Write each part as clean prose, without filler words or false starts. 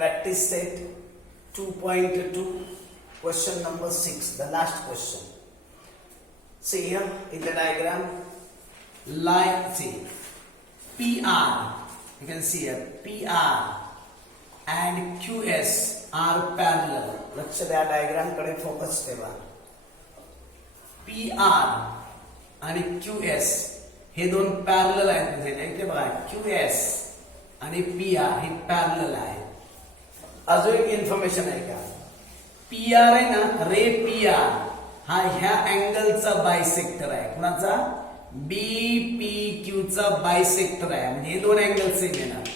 Practice set 2.2, question number 6, the last question. See here in the diagram, line, see, PR, you can see here, PR and QS are parallel. लक्ष द्या diagram कडे focus ठेवा. PR आणि QS हे दोन parallel आहेत. म्हणजे इथे बघा QS आणि PR हे पॅरलल आहेत. अजून एक इन्फॉर्मेशन आहे का, PR आहे ना, रे PR हा ह्या अँगलचा बायसेक्टर आहे. कुणाचा? BPQ चा बायसेक्टर आहे. म्हणजे हे दोन अँगल सेम येणार.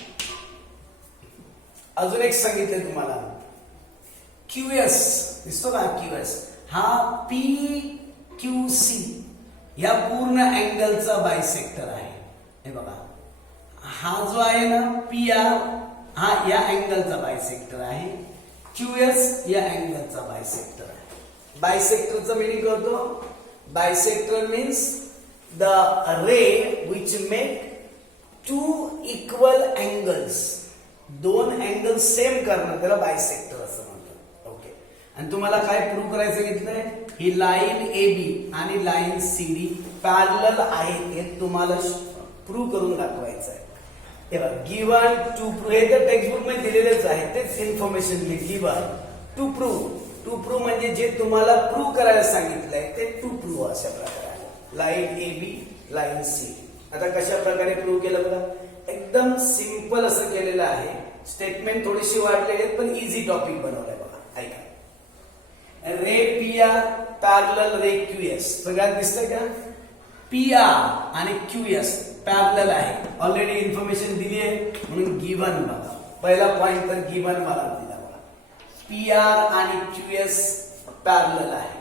अजून एक सांगितलं तुम्हाला, QS दिसतो का, QS हा PQC या पूर्ण अँगलचा बायसेक्टर आहे. हे बघा, हा जो आहे ना PR हा या अँगलचा बायसेक्टर आहे, QS या अँगलचा बायसेक्टर आहे. बायसेक्टरचा मीनिंग करतो, bisector means the ray which make two equal angles. दोन अँगल सेम करणं त्याला बायसेक्टर असं म्हणतात. ओके. आणि तुम्हाला काय प्रूव्ह करायचं सांगितलंय, ही लाईन AB आणि लाईन CD पॅरलल आहेत हे तुम्हाला प्रूव्ह करून दाखवायचं आहे. गिवन टू प्रूव्ह, हे तर टेक्स्टबुक मध्ये दिलेलेच आहे, तेच information given to prove. To prove म्हणजे जे तुम्हाला प्रूव्ह करायला सांगितलंय ते टू प्रूव्ह अशा प्रकारे आहे. Line AB, line C. आता कशा प्रकारे प्रूव्ह केलं बघा, एकदम सिंपल असं केलेलं आहे. स्टेटमेंट थोडीशी वाढलेली आहेत पण इझी टॉपिक बनवलाय बघा. ऐका, रे PR पॅरलल रे QS. सगळ्यात दिसतंय का, PR आणि QS पॅरलल आहे. ऑलरेडी इन्फॉर्मेशन दिली आहे म्हणून गिवन बघा. पहिला पॉइंट तर गिवन मला दिला बघा, PR आणि QS पॅरलल आहे.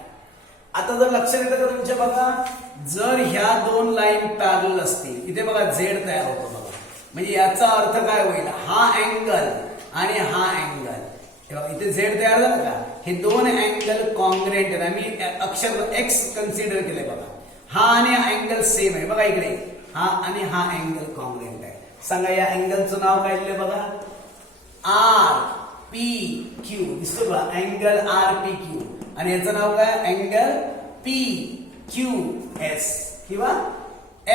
आता जर लक्षात येतं का तुमच्या बघा, जर ह्या दोन लाईन पॅरलल असतील, इथे बघा Z तयार होतो बघा. म्हणजे याचा अर्थ काय होईल, हा अँगल आणि हा अँगल, इथे Z तयार झाला का, हे दोन अँगल कॉन्ग्रुएंट आहे. मी अक्षर X कन्सिडर केले बघा. हा आणि अँगल सेम आहे बघा. इकडे हा आणि हा अँगल कॉन्ग्रुएंट आहे. सांगा या अँगलचं नाव काय दिलं बघा, RPQ. दिसतो बघा अँगल RPQ. आणि याचं नाव काय, अँगल PQS किंवा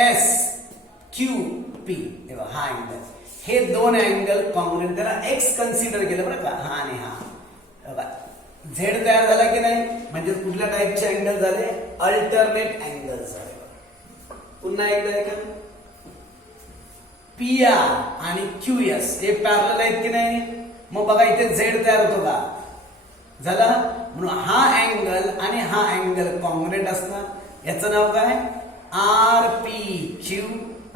SQP. हा अँगल, हे दोन अँगल कॉन्ग्रुएंट, त्याला X कन्सिडर केलं बरं का. हा आणि हा Z तयार झाला की नाही, म्हणजे कुठल्या टाईपचे अँगल झाले, अल्टरनेट अँगल झाले. पुन्हा एकदा ऐका, PR आणि QS हे पॅरलल आहेत की नाही. मग बघा इथे Z तयार होतो का, झाला. म्हणून हा अँगल आणि हा अँगल कॉन्ग्रुएंट असणार. याचं नाव काय, RPQ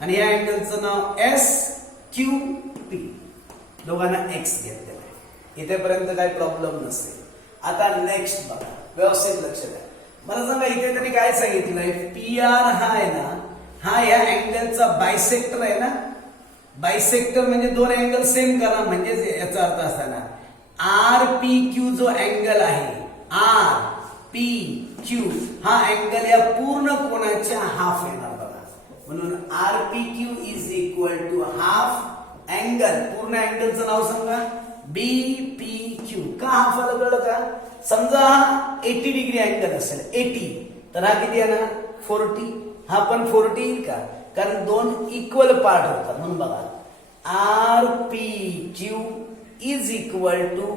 आणि या अँगलचं नाव SQP. दोघांना X घेतलेलं आहे. इथेपर्यंत काही प्रॉब्लेम नसेल. आता नेक्स्ट बघा, व्यवस्थित लक्ष द्या. मला सांगा इथे त्यांनी काय सांगितलंय, PR हा आहे ना, हा या अँगलचा बायसेक्टर आहे ना. बायसेक्टर म्हणजे दोन अँगल सेम करा, म्हणजे याचा अर्थ असा ना, RPQ जो अँगल आहे, RPQ हा अँगल या पूर्ण कोणाच्या हाफ येणार बघा. म्हणून RPQ is equal to half angle. पूर्ण अँगलचं नाव सांगा, BPQ. का हाफ आलं कळलं का, समजा हा 80 डिग्री अँगल असेल, 80, तर हा किती येणार, 40. हा पण 40 येईल का, कारण दोन इक्वल पार्ट होतात. म्हणून बघा, RPQ is equal to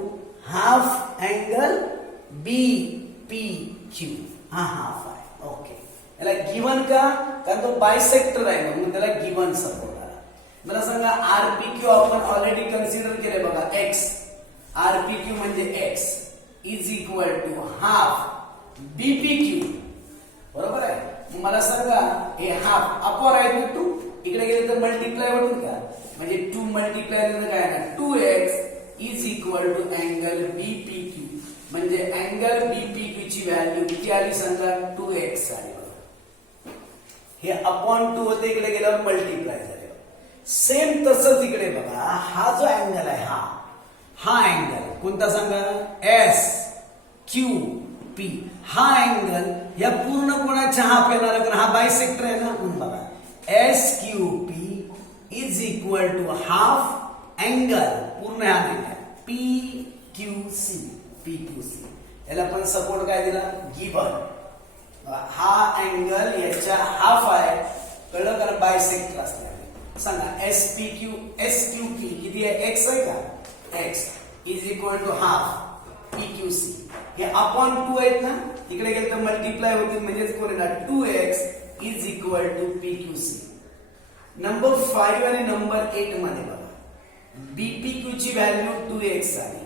half angle BPQ. हा हाफ आहे. ओके. याला गिवन का, कारण तो बायसेक्टर आहे म्हणून त्याला गिवन सपोर्ट. मला सांगा RPQ आपण ऑलरेडी कन्सिडर केले बघा, X. RPQ म्हणजे X is equal to half BPQ. बरोबर आहे. मला सांगा हे हाफ अपॉन आहे ना 2, इकडे गेले तर मल्टिप्लाय होईल का, म्हणजे 2 मल्टिप्लाय काय ना, 2X is equal to angle BPQ. म्हणजे अँगल BPQ ची व्हॅल्यू किती आली सांगा, 2X आली. हे अपॉन 2 होते, इकडे गेल्यावर मल्टिप्लाय झाले. सेम तसंच इकडे बघा, हा जो अँगल आहे, हा अँगल कोणता सांगा, SQP. हा अँगल या पूर्ण कोणाच्या हाफ येणार, कारण हा बायसेक्टर आहे ना. म्हणून बघा, SQP is equal to half angle, पूर्ण हा PQC. PQC याला पण सपोर्ट काय दिला? गिवन. हा अँगल याच्या हाफ आहे, कळलं? कारण बायसेक्टर असल्याने. सांगा SQP किती आहे? x आहे का? x is equal to half PQC. हे अपॉन 2 आहेत ना, इकडे गेलं तर मल्टिप्लाय होतील, म्हणजेच कोण येणार? 2x is equal to PQC. Number 5 आणि नंबर 8 मध्ये बघा, BPQ ची व्हॅल्यू 2x आली,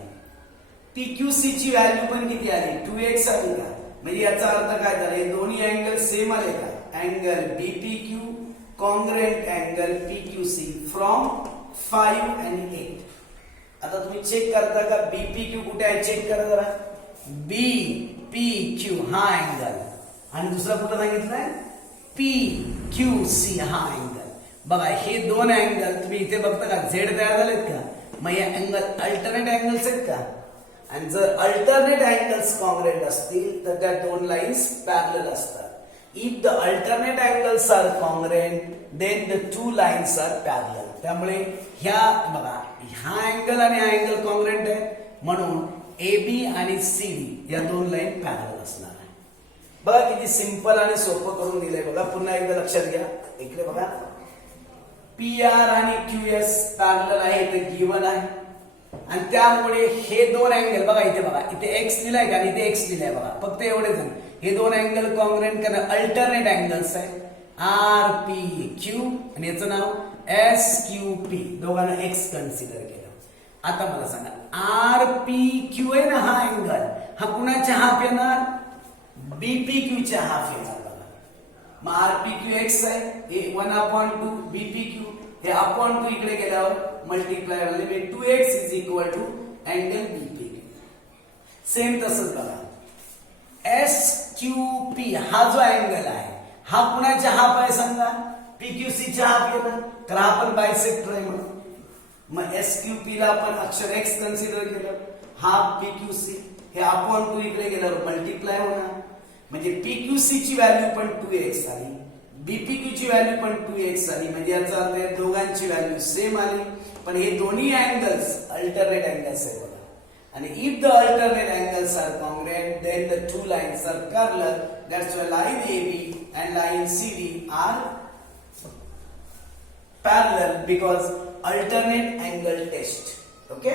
PQC ची व्हॅल्यू पण किती आली? 2x आली का? म्हणजे याचा अर्थ काय झाला? हे दोन्ही अँगल सेम आले का? Angle BPQ congruent angle PQC from 5 आणि 8. आता तुम्ही चेक करता का BPQ कुठे आहे? चेक करा जरा. BPQ हा अँगल आणि दुसरा कुठं सांगितलंय? PQC हा अँगल. बघा हे दोन अँगल तुम्ही इथे बघता का? झेड तयार झालेत का? मग हे अँगल अल्टरनेट अँगल्स आहेत का? आणि जर अल्टरनेट अँगल्स कॉन्ग्रुएंट असतील तर त्या दोन लाईन्स पॅरलल असतात. If the alternate angles are congruent then the two lines are parallel. त्यामुळे ह्या बघा, हा अँगल आणि हा अँगल कॉन्ग्रुएंट आहे, म्हणून AB आणि CD या दोन लाईन पॅरलल असणार आहे. बघा किती सिंपल आणि सोपं करून दिलंय. बघा पुन्हा एकदा लक्षात घ्या. इकडे बघा, PR आणि QS पॅरलल आहे, इथे गिवन आहे, आणि त्यामुळे हे दोन अँगल बघा, इथे बघा, इथे x दिलाय का? आणि इथे x दिलाय बघा. फक्त एवढेच हे दोन अँगल कॉन्ग्रुएंट करणं अल्टरनेट अँगल्स आहे. RPQ आणि याचं नाव SQP. दोघांना x कन्सिडर केलं. आता मला सांगा, RPQ आहे ना हा अँगल, हा कुणाच्या हाफ येणार? BPQ च्या हाफ येणार. बघा मग RPQ x आहे, हे 1/2 BPQ, हे अपॉन 2 इकडे गेल्यावर मल्टिप्लाय म्हणजे 2x is equal to angle BPQ. Same तसंच बघा, SQP हा जो अँगल आहे हा कुणाच्या हाफ आहे? सांगा. PQC च्या हाफ येणार, तर हा पण बायसेक्टर आहे म्हणून. मग SQP ला आपण अक्षर x कन्सिडर केलं, हाफ PQC, हे अपॉन 2 इकडे गेल्यावर मल्टिप्लाय होणार, म्हणजे PQC ची व्हॅल्यू पण 2x आली, BPQ ची व्हॅल्यू पण 2x आली, म्हणजे याचा अर्थ दोघांची व्हॅल्यू सेम आली. पण हे दोन्ही अँगल्स अल्टरनेट अँगल्स आहेत बघा. आणि if the alternate angles are congruent then the two lines are parallel. That's why line AB and line CD are parallel because alternate angle test. Okay.